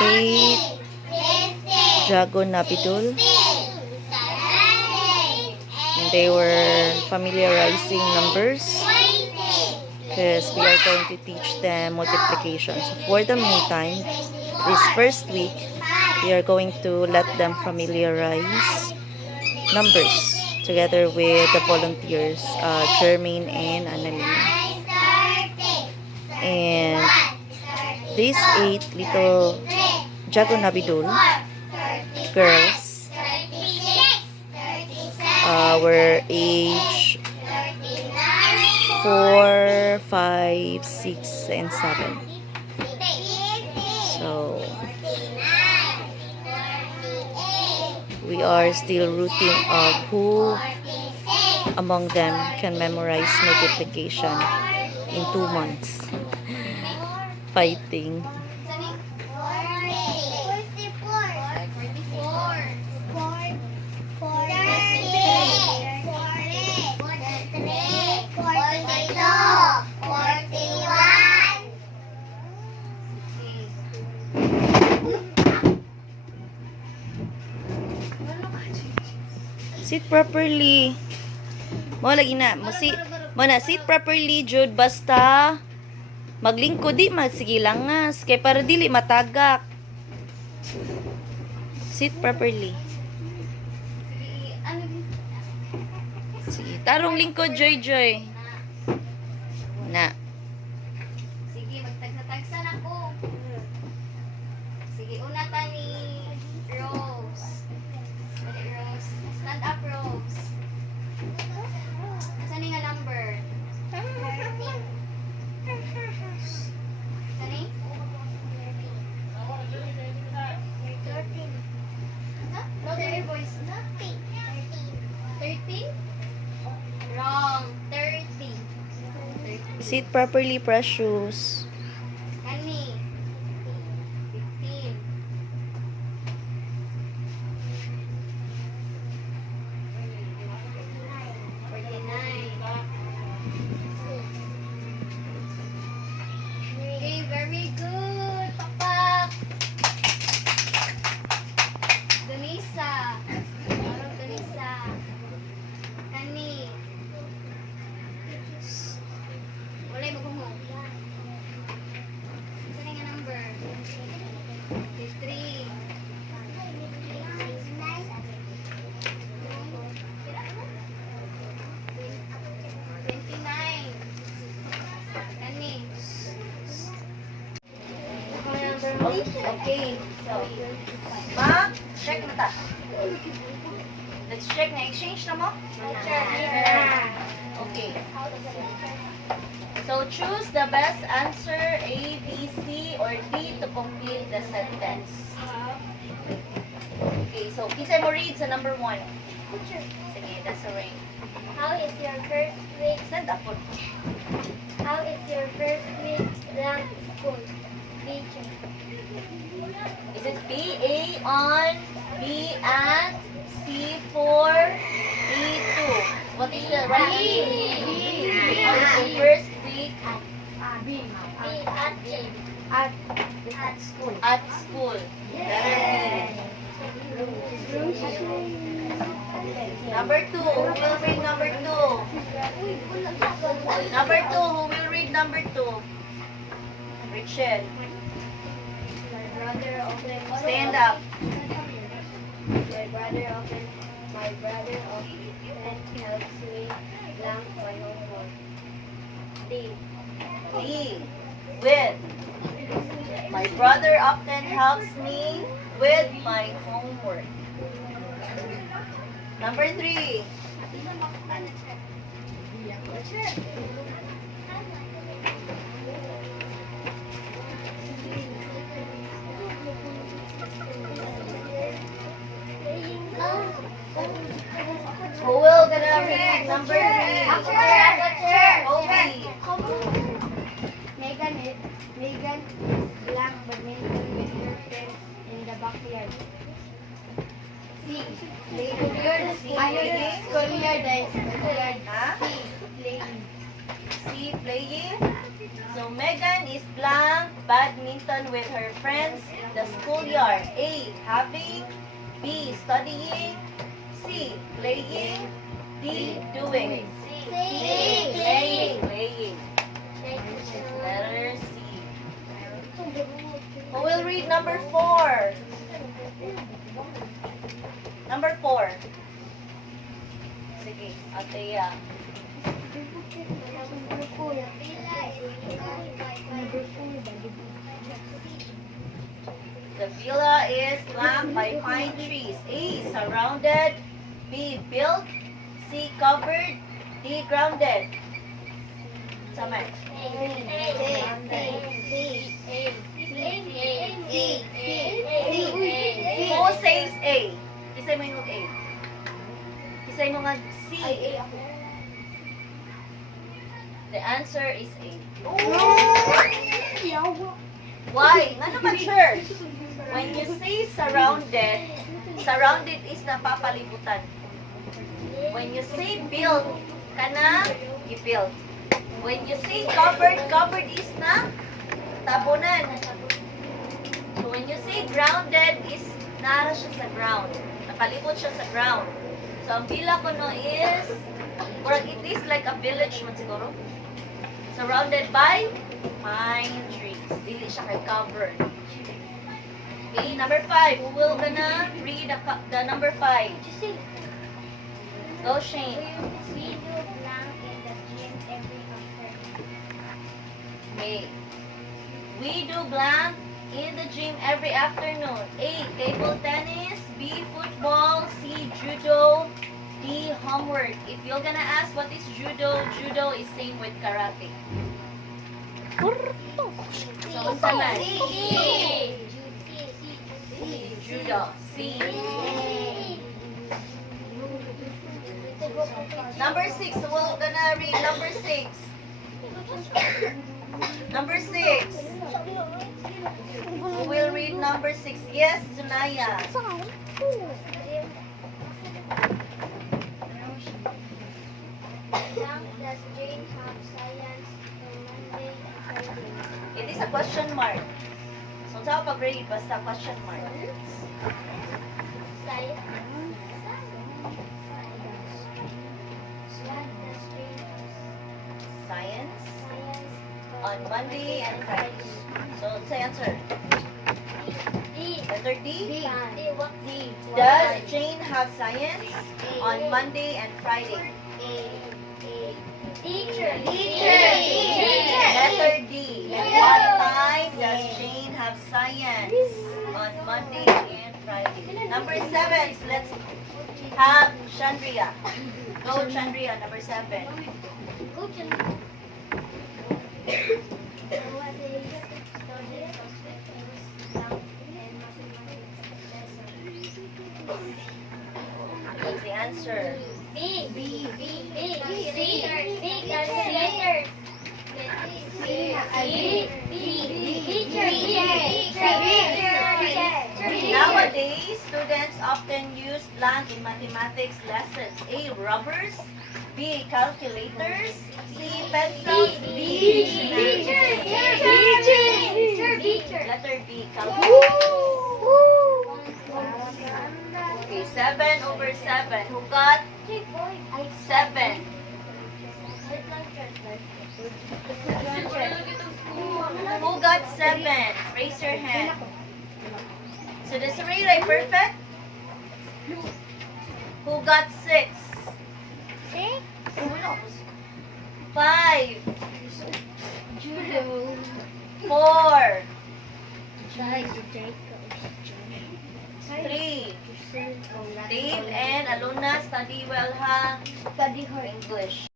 8 Jago Nabidul. And they were familiarizing numbers because we are going to teach them multiplication. So for the meantime, this first week, we are going to let them familiarize numbers together with the volunteers, Jermaine and Annalyn. And these 8 little Jago Nabidul girls were age 4, 5, 6, and 7. So we are still rooting of who among them can memorize multiplication in 2 months. Fighting. Sit properly. Mo lagi na. Mo na sit properly, Jude. Basta maglingkod di sige langas kay para dili matagak. Sit properly. Sige, tarong lingkod, Joy. Na. Sige, magtagsa-tagsa na ko. Sige, una ta ni Rose. Dali, Rose. Stand up, Rose. Saan nga number? Saan Lower your voice. 13? Wrong. 30. Sit properly, Precious. Kani. 15. 49. Okay, very good, Papa. Denisa. Denisa. Kani. Walay magumong. Saan nga number? 53. 29. Kani. Okay. So, ma, check mo ta. Let's check na exchange na mo. Okay. So choose the best answer, A, B, C, or D to complete the sentence. Okay, so kinsa mo read sa number 1. Sige, that's a ring. How is your first week? Stand up po. How is your first week lang school? Teacher. Is it B, A on, B at, C 4, D 2? What is the right answer? How is your first week? B at school. At school. Better be. Number 2. Who will read number 2? Number 2. Who will read number 2? Richard. Stand up. My brother often helps me lang my homework. D. D. With. My brother often helps me with my homework. Number 3. Who will gonna read number 3? Kobe. Megan lang badminton with her friends in the backyard. C. Schoolyard. Huh? C. Playing. C. Playing. So Megan is playing badminton with her friends in the schoolyard. A. Having. B. Studying. C. Playing. D. Doing. Playing. Letter C. Who will read number 4? Number 4. Sige, Ateya. The villa is flanked by pine trees. A. Surrounded. B. Built. C. Covered. D. Grounded. Sama. Who says A? Kisay mo yung A. Kisay mo nga C. The answer is A. Why? Nga naman sure. When you say surrounded, surrounded is napapalibutan. When you say build, kana i-build. When you say covered, covered is na tabunan. So when you say grounded is nara siya sa ground. Nakalibot siya sa ground. So ang bila ko no is, or it is like a village man siguro. Surrounded by pine trees. Dili siya kay covered. Okay, number 5. Who will gonna read the number 5? Go, Shane. We do blank in the gym every afternoon. Okay. We do blank in the gym every afternoon. A. Table tennis. B. Football. C. Judo. D. Homework. If you're gonna ask what is judo, judo is same with karate. So, unsa man? Judo. C. Number 6. So we're gonna read number 6. Number 6. We'll read number 6. Yes, Zunaya. Blank does Jane have science on Monday and Friday? It is a question mark. So sa pag-read, basta question mark. Science. What does Jane have Science science on Monday and Friday. So say answer. D. Letter D. What D? Does Jane have science on Monday and Friday? Teacher. Letter D. What time does Jane have science on Monday and Friday? Number 7. So let's have Chandria. Go, Chandria. Number 7. What day studies of and mathematics lesson? What's the answer? B. Nowadays, students often use blank in mathematics lessons. A. Rubbers. B. Calculators. C. Pencils. D. Letter B. Calculators. Okay, 7 over 7. Who got 7? Who got 7? Raise your hand. So does Ray write perfect? Who got 6? 5. 4. 3. Dave and Aluna, study well ha. Study hard. English.